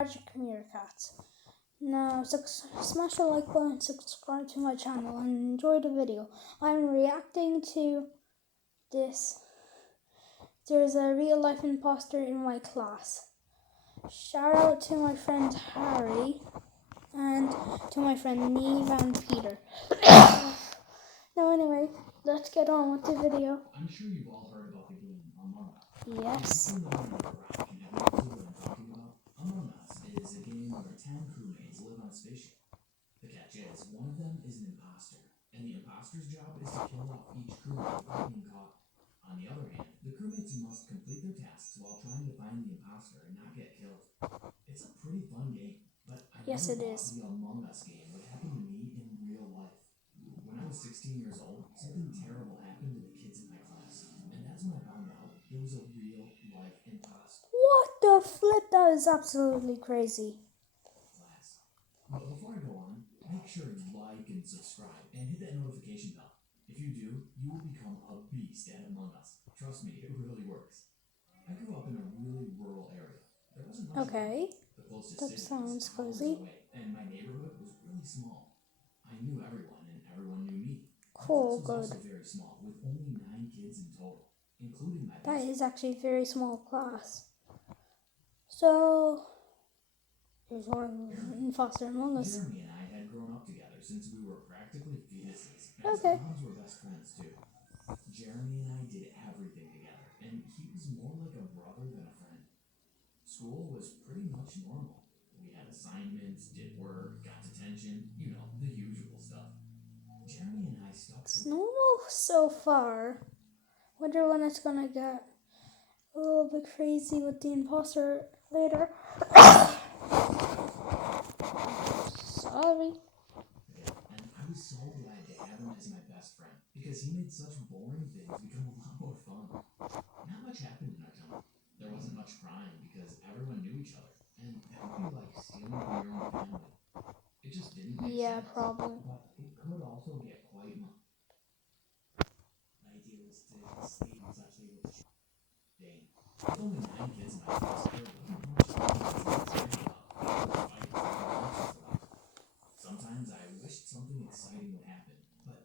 Magic Mirror Cats. Now, smash the like button, subscribe to my channel, and enjoy the video. I'm reacting to this. There's a real life imposter in my class. Shout out to my friend Harry and to my friend Neve and Peter. Now, anyway, let's get on with the video. I'm sure you've all heard about the game Among Us. Yes. If you know what I'm talking about, Among Us is a game where 10 crewmates live on a spaceship. The catch is, one of them is an imposter, and the imposter's job is to kill off each crewmate without being caught. On the other hand, the crewmates must complete their tasks while trying to find the imposter and not get killed. It's a pretty fun game, but I never thought the Among Us game would happen to me in real life. When I was 16 years old, something terrible happened to the kids in my class, and that's when I found out there was a real life imposter. What the flip? That is absolutely crazy. But before I go on, make sure you like and subscribe and hit that notification bell. If you do, you will become a beast at Among Us. Trust me, it really works. I grew up in a really rural area. There wasn't much. Okay. The closest That city sounds was hours cozy. away, and my neighborhood was really small. I knew everyone, and everyone knew me. Cool, My class good. was also very small, with only 9 kids in total, including my best That friend. is actually a very small class. So, there's one imposter among us. Jeremy and I had grown up together since we were practically fetuses, and Okay. sometimes we're best friends too. Jeremy and I did everything together, and he was more like a brother than a friend. School was pretty much normal. We had assignments, did work, got detention, you know, the usual stuff. Jeremy and I stuck It's to normal so far. Wonder when it's gonna get a little bit crazy with the imposter later. Sorry. and I was so glad to have him as my best friend because he made such boring things become a lot more fun. Not much happened in our town. There wasn't much crime because everyone knew each other, and that would be like stealing from your own family. It just didn't make Yeah, sense. probably. But it could also get quite much. Idealistic, sleep was actually with Dane. With only 9 kids in my class, there wasn't much to worry about. Sometimes I wished something exciting would happen, but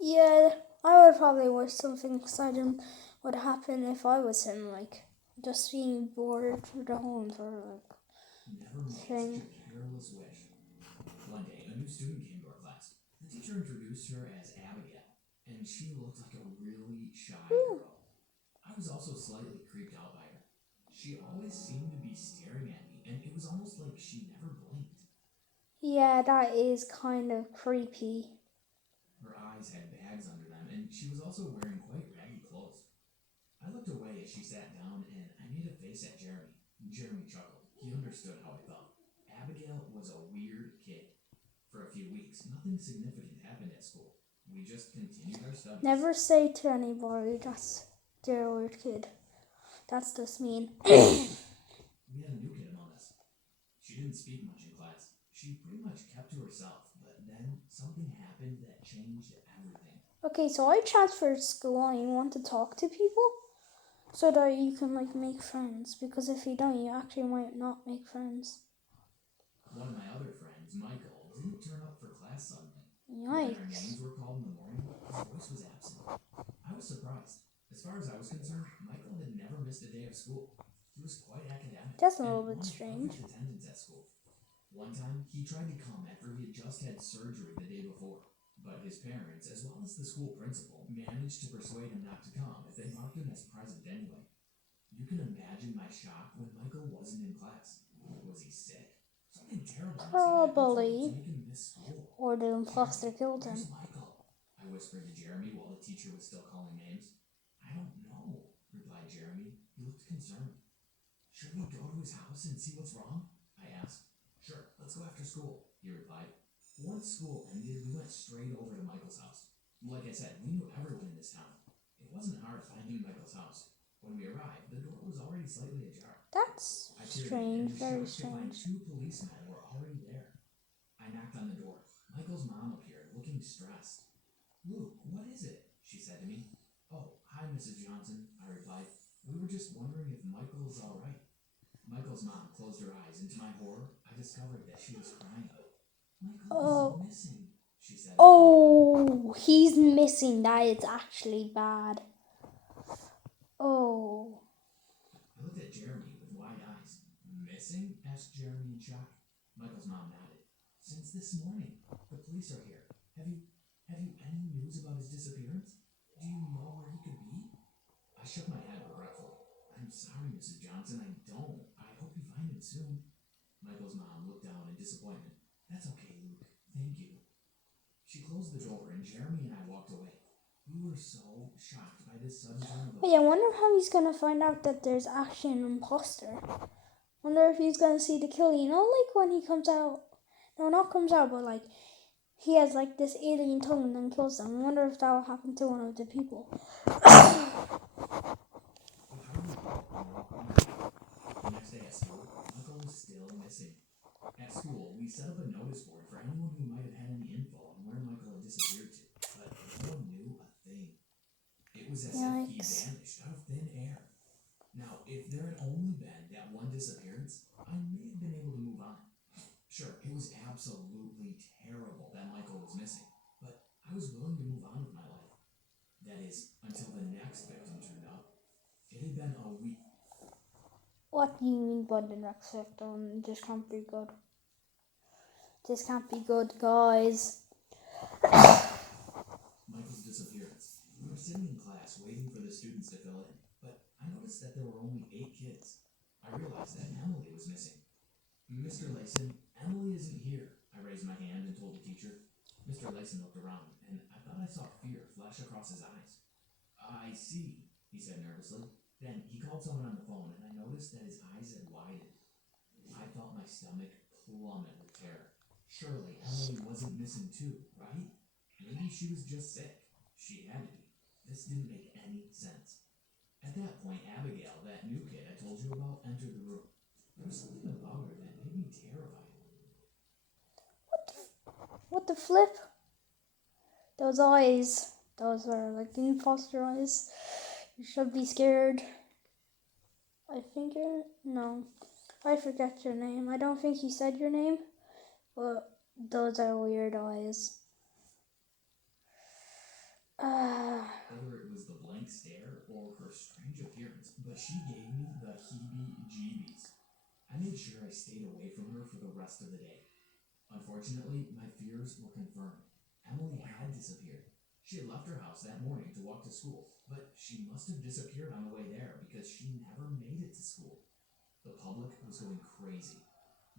Yeah, I would probably wish something exciting would happen if I was him, like just being bored for the whole entire never made thing. such a careless wish. One day, a new student came to our class. The teacher introduced her as Abigail, and she looked like a really shy girl. I was also slightly creeped out by her. She always seemed to be staring at me, and it was almost like she never blinked. Yeah, that is kind of creepy. Her eyes had bags under them, and she was also wearing quite raggy clothes. I looked away as she sat down, and I made a face at Jeremy. Jeremy chuckled. He understood how I felt. Abigail was a weird kid. For a few weeks, nothing significant happened at school. We just continued our studies. Never say to anybody that's their weird kid. That's just mean. We had a new kid among us. She didn't speak much in class. She pretty much kept to herself, but then something happened that changed everything. Okay, so I transferred school and you want to talk to people so that you can make friends, because if you don't, you actually might not make friends. One of my other friends, Michael, didn't turn up for class suddenly. When our Yikes. names were called in the morning, his voice was absent. I was surprised. As far as I was concerned, Michael had never missed a day of school. He was quite academic. That's a little and bit won strange. perfect attendance at school. One time, he tried to come after he had just had surgery the day before, but his parents, as well as the school principal, managed to persuade him not to come if they marked him as present anyway. You can imagine my shock when Michael wasn't in class. Was he sick? Something terrible must have happened to make him miss school. Or the imposter killed Where's him. Michael? I whispered to Jeremy while the teacher was still calling names. I don't know, replied Jeremy. He looked concerned. Should we go to his house and see what's wrong? I asked. Sure, let's go after school, he replied. Once school ended, we went straight over to Michael's house. Like I said, we knew everyone in this town. It wasn't hard finding Michael's house. When we arrived, the door was already slightly ajar. That's strange, very strange. 2 policemen were already there. I knocked on the door. Michael's mom appeared, looking stressed. Luke, what is it? She said to me. Oh, hi, Mrs. Johnson, I replied. We were just wondering if Michael is all right. Michael's mom closed her eyes, and to my horror, I discovered that she was crying. Michael Oh. is missing, she said. Oh, he's missing. That is actually bad. Oh. I looked at Jeremy with wide eyes. Missing? Asked Jeremy in shock. Michael's mom nodded. Since this morning. The police are here. Have you any news about his disappearance? Do you know where he could be? I shook my head regretfully. I'm sorry, Mrs. Johnson, I don't. I hope you find him soon. Michael's mom looked down in disappointment. That's okay, Luke. Thank you. She closed the door, and Jeremy and I walked away. We were so shocked by this sudden turn of events. Wait, I wonder how he's gonna find out that there's actually an imposter. Wonder if he's gonna see the kill. You know, like when he comes out. No, not comes out, but like he has like this alien tongue and then kills them. I wonder if that will happen to one of the people. The next day at school, Michael was still missing. At school, we set up a notice board for anyone who might have had any info on where Michael had disappeared to, but no one knew a thing. It was as if he vanished out of thin air. Now, if there had only been that one disappearance, I may have been able to move on. Sure, it was absolutely terrible that Michael was missing, but I was willing to move on with my life. That is, until the next victim turned up. It had been a week. What do you mean by the next victim? This can't be good. This can't be good, guys. Michael's disappearance. We were sitting in class waiting for the students to fill in, but I noticed that there were only 8 kids. I realized that Emily was missing. Mr. Layson, Emily isn't here. I raised my hand and told the teacher. Mr. Layson looked around, and I thought I saw fear flash across his eyes. I see, he said nervously. Then he called someone on the phone, and I noticed that his eyes had widened. I felt my stomach plummet with terror. Surely Emily wasn't missing too, right? Maybe she was just sick. She had to be. This didn't make any sense. At that point, Abigail, that new kid I told you about, entered the room. There was something about her that made me terrified. What the flip? Those eyes. Those are like imposter eyes. You should be scared. I think no. I forget your name. I don't think you said your name. But those are weird eyes. Whether it was the blank stare or her strange appearance, but she gave me the heebie-jeebies. I made sure I stayed away from her for the rest of the day. Unfortunately, my fears were confirmed. Emily had disappeared. She had left her house that morning to walk to school, but she must have disappeared on the way there because she never made it to school. The public was going crazy.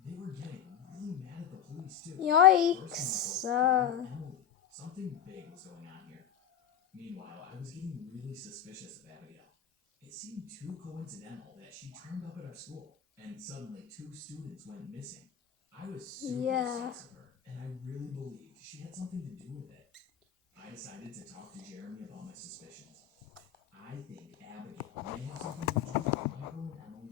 They were getting really mad at the police too. Yikes. Emily, something big was going on here. Meanwhile, I was getting really suspicious of Abigail. It seemed too coincidental that she turned up at our school, and suddenly 2 students went missing. I was super sus of her, and I really believed she had something to do with it. I decided to talk to Jeremy about my suspicions. I think Abigail may have something to do with Michael and Emily's